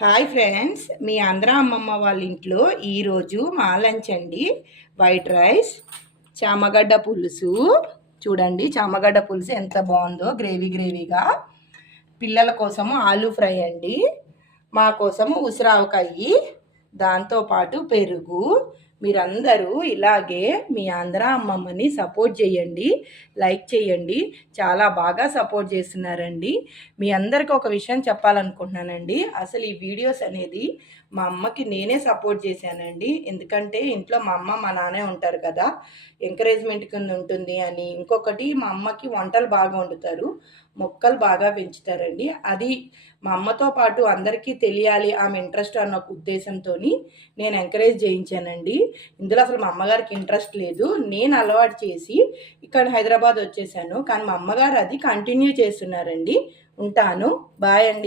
Hi friends, మీ ఆంధ్ర అమ్మమ్మ వాళ్ళ ఇంట్లో ఈరోజు మా లంచ్ అండి. వైట్ రైస్, చామగడ్డ పులుసు. చూడండి చామగడ్డ పులుసు ఎంత బాగుందో, గ్రేవీగా. పిల్లల కోసము ఆలూ ఫ్రై అండి, మా కోసము ఉసిరావకాయి, దాంతోపాటు పెరుగు. మీరందరూ ఇలాగే మీ ఆంధ్ర అమ్మమ్మని సపోర్ట్ చేయండి, లైక్ చేయండి. చాలా బాగా సపోర్ట్ చేస్తున్నారండి. మీ అందరికి ఒక విషయం చెప్పాలనుకుంటున్నానండి. అసలు ఈ వీడియోస్ అనేది మా అమ్మకి నేనే సపోర్ట్ చేశానండి. ఎందుకంటే ఇంట్లో మా అమ్మ మా నాన్నే ఉంటారు కదా, ఎంకరేజ్మెంట్ కింద ఉంటుంది అని. ఇంకొకటి, మా అమ్మకి వంటలు బాగా వండుతారు, మొక్కలు బాగా పెంచుతారండి. అది మా అమ్మతో పాటు అందరికీ తెలియాలి ఆమె ఇంట్రెస్ట్ అన్న ఒక ఉద్దేశంతో నేను ఎంకరేజ్ చేయించానండి. ఇందులో అసలు మా అమ్మగారికి ఇంట్రెస్ట్ లేదు, నేను అలవాటు చేసి ఇక్కడ హైదరాబాద్ వచ్చేసాను. కానీ మా అమ్మగారు అది కంటిన్యూ చేస్తున్నారండి. ఉంటాను, బాయ్ అండి.